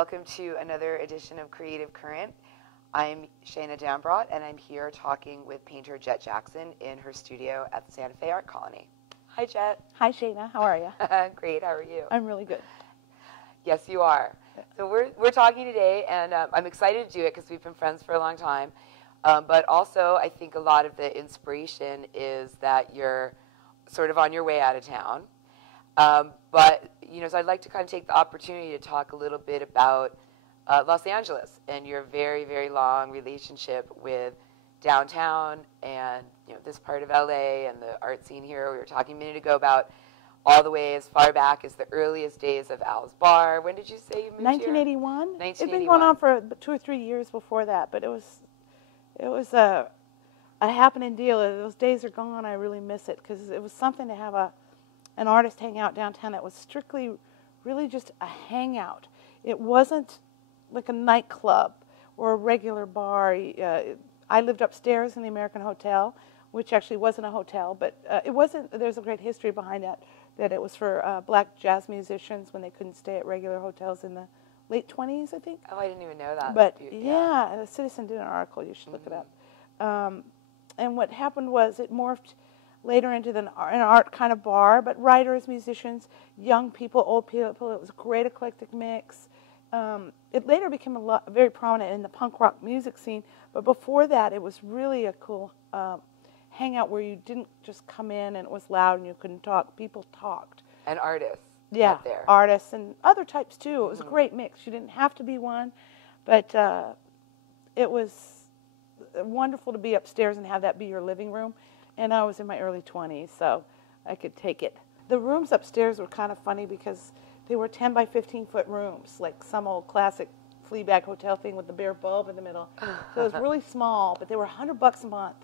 welcome to another edition of Creative Current. I'm Shayna Dambrot, and I'm here talking with painter Jett Jackson in her studio at the Santa Fe Art Colony. Hi, Jett. Hi, Shayna. How are you? Great. How are you? I'm really good. Yes, you are. So we're talking today, and I'm excited to do it because we've been friends for a long time. But also, I think a lot of the inspiration is that you're sort of on your way out of town. But, you know, so I'd like to kind of take the opportunity to talk a little bit about Los Angeles and your very, very long relationship with downtown and, you know, this part of LA and the art scene here. We were talking a minute ago about all the way as far back as the earliest days of Al's Bar. When did you say you moved 1981? here? 1981. It'd been going on for 2 or 3 years before that, but it was a happening deal. Those days are gone. I really miss it because it was something to have an artist hang out downtown that was strictly really just a hangout. It wasn't like a nightclub or a regular bar. I lived upstairs in the American Hotel, which actually wasn't a hotel, but it wasn't. There's a great history behind that it was for black jazz musicians when they couldn't stay at regular hotels in the late 20s, I think. Oh, I didn't even know that. But yeah, the Citizen did an article. You should look it up. And what happened was it morphed later into an art kind of bar, but writers, musicians, young people, old people. It was a great eclectic mix. It later became very prominent in the punk rock music scene, but before that, it was really a cool hangout where you didn't just come in and it was loud and you couldn't talk. People talked. And artists. Yeah, there. Artists and other types too. It was a great mix. You didn't have to be one, but it was wonderful to be upstairs and have that be your living room. And I was in my early 20s, so I could take it. The rooms upstairs were kind of funny because they were 10 by 15 foot rooms, like some old classic Fleabag hotel thing with the bare bulb in the middle. So it was really small, but they were $100 a month.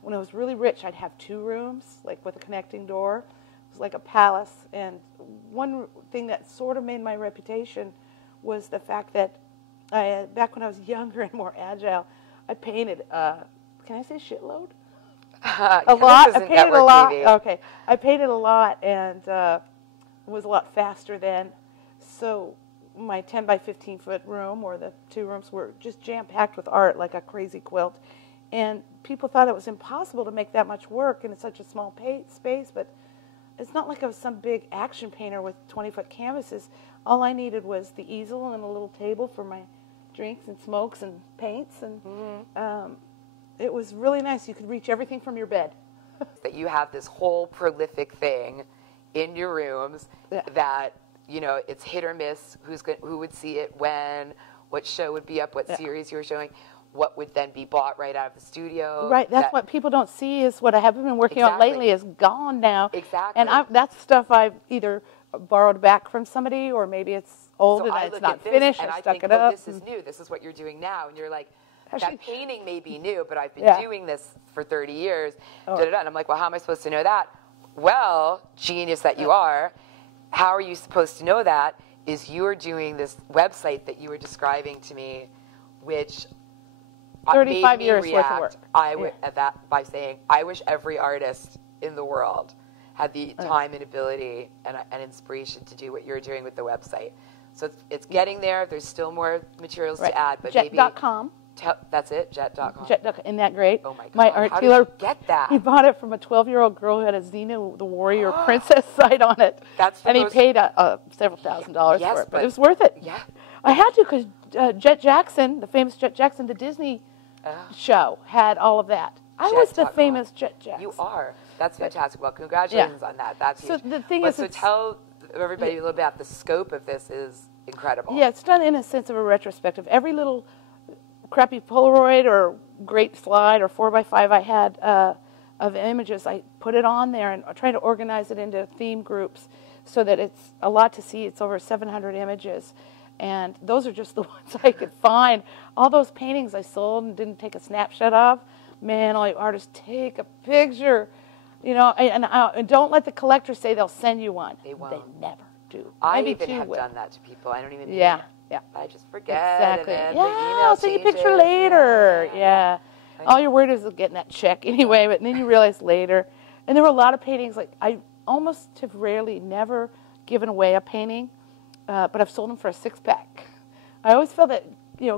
When I was really rich, I'd have 2 rooms, like with a connecting door. It was like a palace. And one thing that sort of made my reputation was the fact that back when I was younger and more agile, I painted, can I say shitload? A lot. I painted a lot. TV. Okay, I painted a lot, and it was a lot faster then. So my 10 by 15 foot room, or the 2 rooms, were just jam packed with art, like a crazy quilt. And people thought it was impossible to make that much work in such a small space. But it's not like I was some big action painter with 20-foot canvases. All I needed was the easel and a little table for my drinks and smokes and paints, and it was really nice. You could reach everything from your bed. That you have this whole prolific thing in your rooms that, you know, it's hit or miss who would see it when, what show would be up, what series you were showing, what would then be bought right out of the studio. Right, that's what people don't see is what I haven't been working on lately is gone now. Exactly. And that's stuff I've either borrowed back from somebody or maybe it's old and it's not finished. And I stuck think, it up. This is new. This is what you're doing now. And you're like, actually, that painting may be new, but I've been doing this for 30 years. And I'm like, well, how am I supposed to know that? Well, genius that you are, how are you supposed to know that? Is you're doing this website that you were describing to me, which 35 made me years react worth of work. At that by saying, I wish every artist in the world had the time and ability and inspiration to do what you're doing with the website. So it's getting there. There's still more materials to add, but Jett.com. That's it, Jett.com. Jett.com. Isn't that great? Oh my God. My art How dealer, did you get that? He bought it from a 12-year-old girl who had a Xena the Warrior Princess site on it. And he paid several $1,000s for it, but it was worth it. Yeah. I had to because Jett Jackson, the famous Jett Jackson, the Disney show, had all of that. I was the famous Jett Jackson. You are. That's fantastic. Well, congratulations on that. That's huge. So the thing is, so tell everybody a little bit about the scope of this is incredible. Yeah, it's done in a sense of a retrospective. Every little crappy Polaroid or great slide or 4x5 I had of images, I put it on there and try to organize it into theme groups so that it's a lot to see. It's over 700 images. And those are just the ones I could find. All those paintings I sold and didn't take a snapshot of. Man, all you artists, take a picture. You know, and don't let the collectors say they'll send you one. They won't. They never do. I Maybe even have done that to people. I don't even mean it. Yeah. I just forget. Exactly. And then yeah, the email I'll send you a picture later. Yeah. All you're worried is getting that check anyway, but then you realize later. And there were a lot of paintings, like I almost have never given away a painting, but I've sold them for a 6-pack. I always feel that,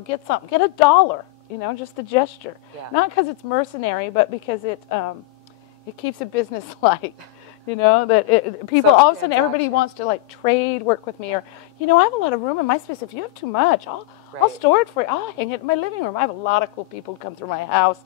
get something, get $1, just a gesture. Yeah. Not because it's mercenary, but because it keeps it business-like. That people, all of a sudden, everybody wants to like trade work with me, or, I have a lot of room in my space. If you have too much, I'll store it for you. I'll hang it in my living room. I have a lot of cool people who come through my house.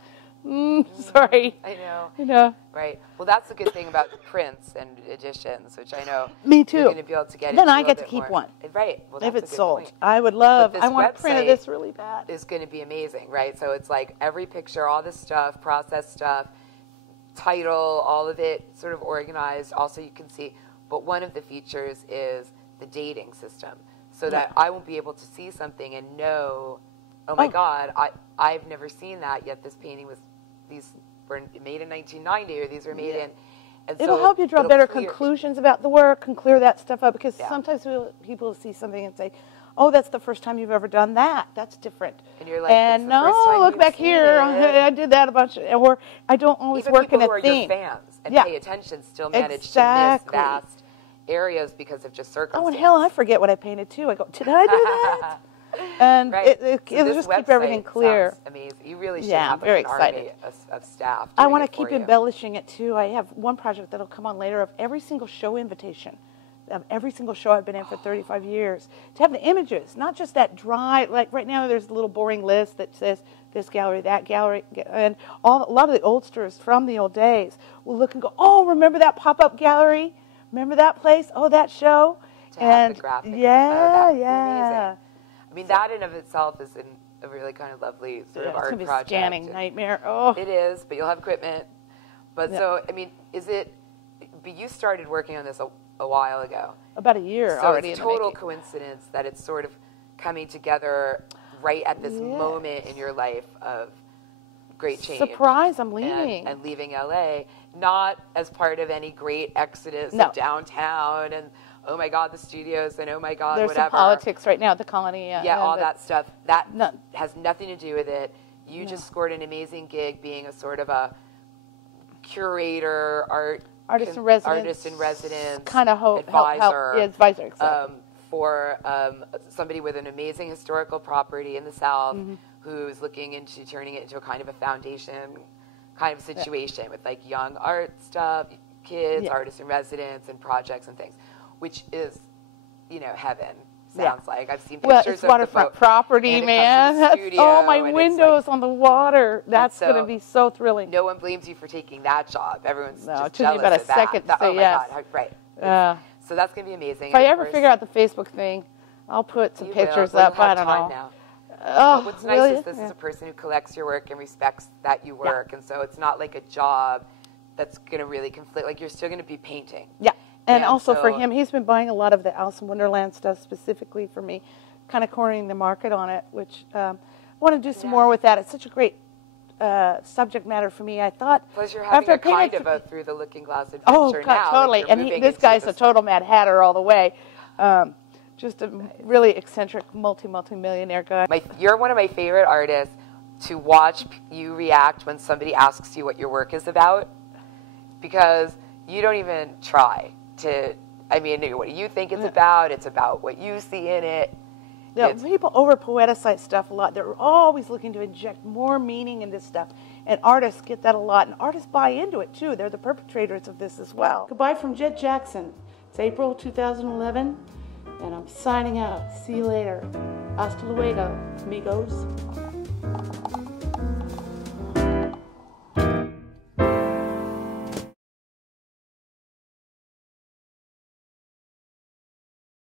Sorry. I know. Right. Well, that's the good thing about prints and editions, which I know. Me too. You're going to be able to get. Then I get to keep one. Right. Well, if that's it's a good sold, point. I would love. I want a print of this really bad. It's going to be amazing, right? So it's like every picture, all this stuff, process stuff, title, all of it sort of organized. Also, you can see. But one of the features is the dating system, so that I won't be able to see something and know, oh my God, I've never seen that yet. This painting was these were made in 1990, or these were made in. And it'll help you draw better conclusions about the work and clear that stuff up, because sometimes people see something and say, oh, that's the first time you've ever done that. That's different. And you're like, and no, look back here. I did that a bunch. Or I don't always work in a theme. Even people who are your fans and pay attention still manage to miss vast areas because of just circumstance. Oh, and hell, I forget what I painted too. I go, did I do that? And it'll just keep everything clear. Amazing. You really should have an army of staff. I want to keep embellishing it too. I have one project that'll come on later of every single show invitation, of every single show I've been in for 35 years, to have the images, not just that dry, like right now there's a little boring list that says this gallery, that gallery, and a lot of the oldsters from the old days will look and go, oh, remember that pop-up gallery? Remember that place? Oh, that show? To have the graphic. Yeah. Amazing. I mean, that in of itself is a really kind of lovely sort of art it's gonna be project. A scanning nightmare. Oh, it is, but you'll have equipment. But so, I mean, but you started working on this a while ago. About a year already. So it's total coincidence that it's sort of coming together right at this moment in your life of great change. Surprise, I'm leaving. And leaving LA, not as part of any great exodus of downtown and, oh my God, the studios, and oh my God, there's whatever. Some politics right now at the Colony. All that stuff. That has nothing to do with it. You just scored an amazing gig being a sort of a curator, artist in residence, kind of advisor, for somebody with an amazing historical property in the South who's looking into turning it into a kind of a foundation kind of situation with like young art stuff, kids, artists in residence, and projects and things, which is, heaven. Sounds like. I've seen pictures it's waterfront property, man. My windows on the water. That's going to be so thrilling. No one blames you for taking that job. Everyone's just jealous you about a second to say yes. God, right. So that's going to be amazing. If I ever figure out the Facebook thing, I'll put some pictures up. I don't know. Now. But what's nice is this is a person who collects your work and respects that you work, and so it's not like a job that's going to really conflict. Like, you're still going to be painting. Yeah. And also for him, he's been buying a lot of the Alice in Wonderland stuff specifically for me, kind of cornering the market on it, which I want to do some more with that. It's such a great subject matter for me. I thought plus you're having a kind of a through the looking glass adventure now. Totally. Like and this guy's a total Mad Hatter all the way. Just a really eccentric multi-millionaire guy. You're one of my favorite artists to watch you react when somebody asks you what your work is about, because you don't even try to, what do you think it's about? It's about what you see in it. Yeah, people over-poeticize stuff a lot. They're always looking to inject more meaning into stuff. And artists get that a lot. And artists buy into it, too. They're the perpetrators of this as well. Goodbye from Jett Jackson. It's April 2011, and I'm signing out. See you later. Hasta luego, amigos.